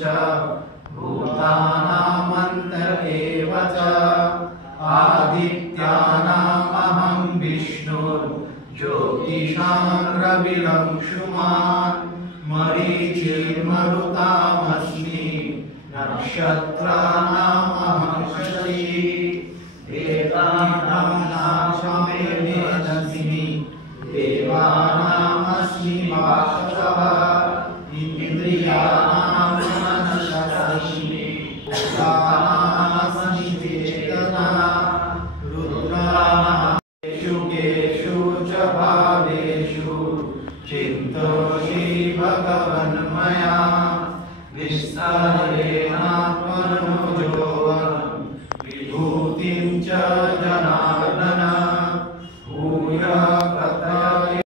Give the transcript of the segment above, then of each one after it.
च भूतानामन्त एव च आदित्यानामहं विष्णुर्ज्योतिषां रविरंशुमान् मरीचिर्मरुतामस्मि नक्षत्राणामहं शशी देवानां वेदस्मि देवानामस्मि वासवः इन्द्रियाणां मनसस्मि भूतानामस्मि चेतना रुद्राणां केषु च भावेषु चिन्तोषि भगवन्मया विस्तारेणात्मनो योगं विभूतिं च जनार्दन भूयः कथय।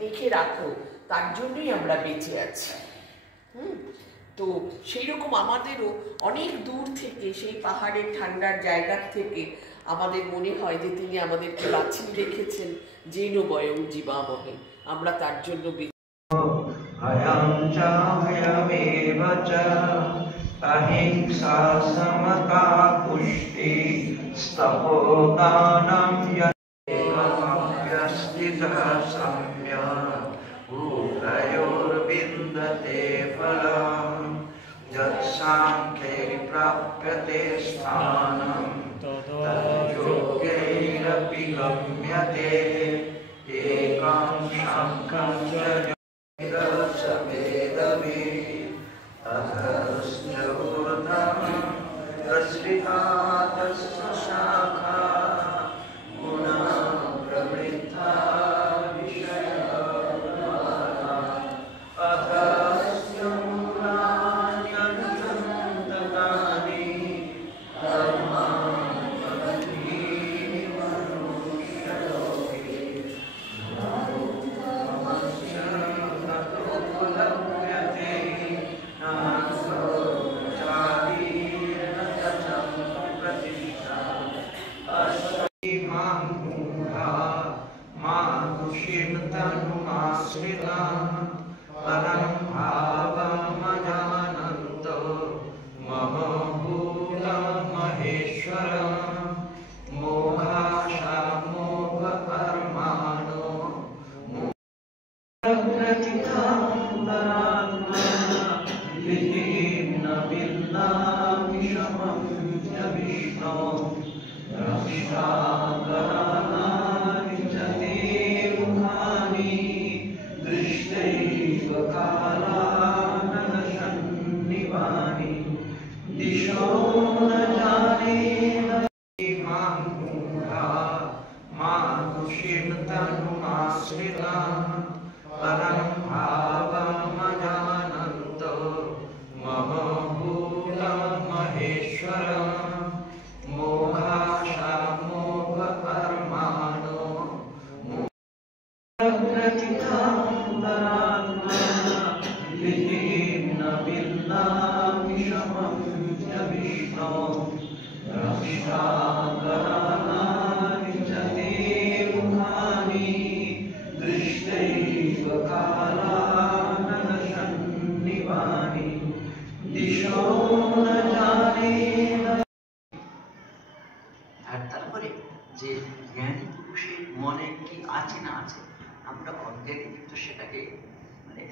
দেখে রাখো, তার জন্যই আমরা বেঁচে আছি। তো সেই রকম আমাদেরও অনেক দূর থেকে, সেই পাহাড়ের ঠান্ডার জায়গা থেকে আমাদের মনে হয় যে তিনি আমাদেরকে বাঁচিয়ে রেখেছেন। যেন বয়ং জীবামহে, আমরা তার জন্য अहिंसा समता पुष्टि स्तपोदानं यस्तितः सम्य उभयोर्विन्दते फलं यत्साङ्ख्ये प्राप्यते स्थानं तद्योगैरपि गम्यते एकं शङ्खं च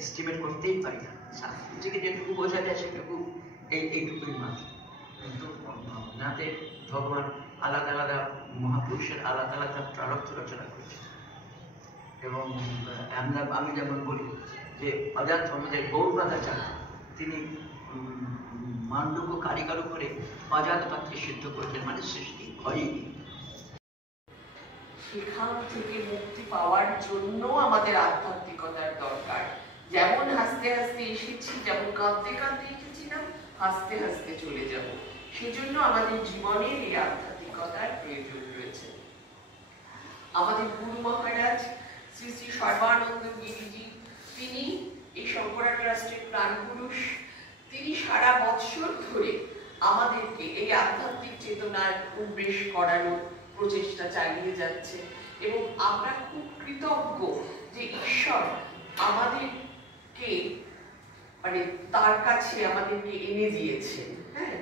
এস্টিমেট করতেই পারি না, নিজেকে যেটুকু বোঝা যায় সেটুকু এইটুকুই মাত্র। কিন্তু আপনাদের ভগবান আলাদা আলাদা মহাপুরুষের আলাদা আলাদা প্রারব্ধ রচনা করেছে। এবং আমি যেমন বলি যে অজাত আমাদের গৌরবাদাচার্য তিনি মান্ডুক্য কারিগর করে অজাত পাত্রে সিদ্ধ করেছেন, মানে সৃষ্টি হয়নি। সেখান থেকে মুক্তি পাওয়ার জন্য আমাদের আধ্যাত্মিকতার দরকার। যেমন হাসতে হাসতে এসেছি, যেমন কাঁদতে কাঁদতে এসেছিলাম, হাসতে হাসতে চলে যাব। সেজন্য আমাদের জীবনের এই আধ্যাত্মিকতার প্রয়োজন রয়েছে। আমাদের গুরু মহারাজ শ্রী শ্রী সর্বানন্দ গিরিজি, তিনি এই শঙ্করাচার্য রাষ্ট্রের প্রাণপুরুষ। তিনি সারা বৎসর ধরে আমাদেরকে এই আধ্যাত্মিক চেতনার উন্মেষ করানোর প্রচেষ্টা চালিয়ে যাচ্ছে এবং আমরা খুব কৃতজ্ঞ যে ঈশ্বর আমাদেরকে মানে তার কাছে আমাদেরকে এনে দিয়েছেন। হ্যাঁ,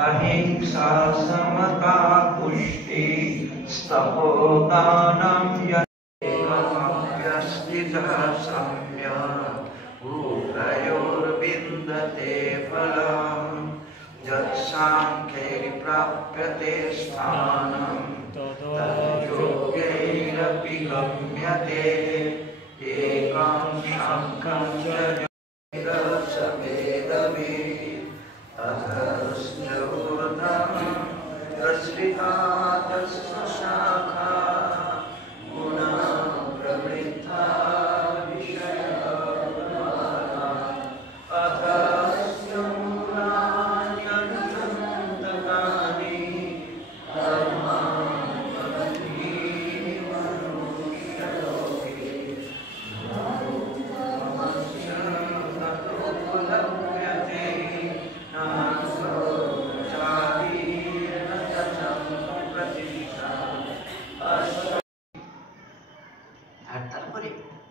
अहिंसा समता पुष्टि स्तपोदानं यस्तितः सम्यक् उभयोर्विन्दते फलं यत्साङ्ख्ये प्राप्यते स्थानं तद्योगैरपि गम्यते एकं शङ्खं च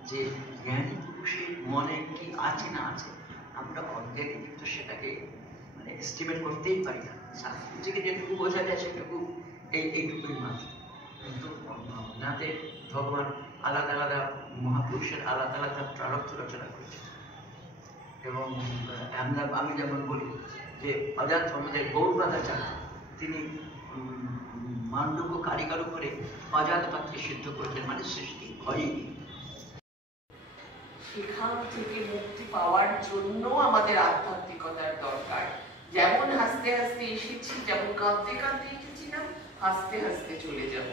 যে জ্ঞানী পুরুষের মনে কি আছে না আছে আমরা অজ্ঞানী কিন্তু সেটাকে মানে এস্টিমেট করতেই পারি না। নিজেকে যেটুকু বোঝা যায় সেটুকু এইটুকুই মাত্র। কিন্তু আপনাদের ভগবান আলাদা আলাদা মহাপুরুষের আলাদা আলাদা প্রারব্ধ রচনা করেছেন। এবং আমি যেমন বলি যে অজাত আমাদের গৌরবাদাচার্য তিনি মান্ডব্য কারিগর করে অজাত পাত্রে সিদ্ধ করেছেন, মানে সৃষ্টি হয়নি। সেখান থেকে মুক্তি পাওয়ার জন্য আমাদের আধ্যাত্মিকতার দরকার। যেমন হাসতে হাসতে এসেছি, যেমন কাঁদতে কাঁদতে এসেছিলাম, হাসতে হাসতে চলে যাব।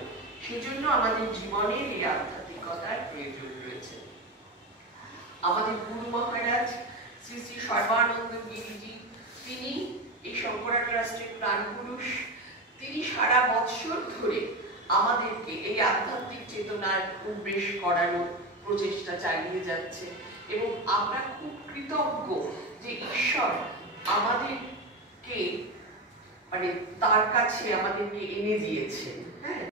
সেজন্য আমাদের জীবনের এই আধ্যাত্মিকতার প্রয়োজন রয়েছে। আমাদের গুরু মহারাজ শ্রী শ্রী সর্বানন্দ গিরিজি, তিনি এই শঙ্করা ট্রাস্টের প্রাণপুরুষ। তিনি সারা বৎসর ধরে আমাদেরকে এই আধ্যাত্মিক চেতনার উন্মেষ করানোর প্রচেষ্টা চালিয়ে যাচ্ছে এবং আমরা খুব কৃতজ্ঞ যে ঈশ্বর আমাদেরকে মানে তার কাছে আমাদেরকে এনে দিয়েছেন। হ্যাঁ।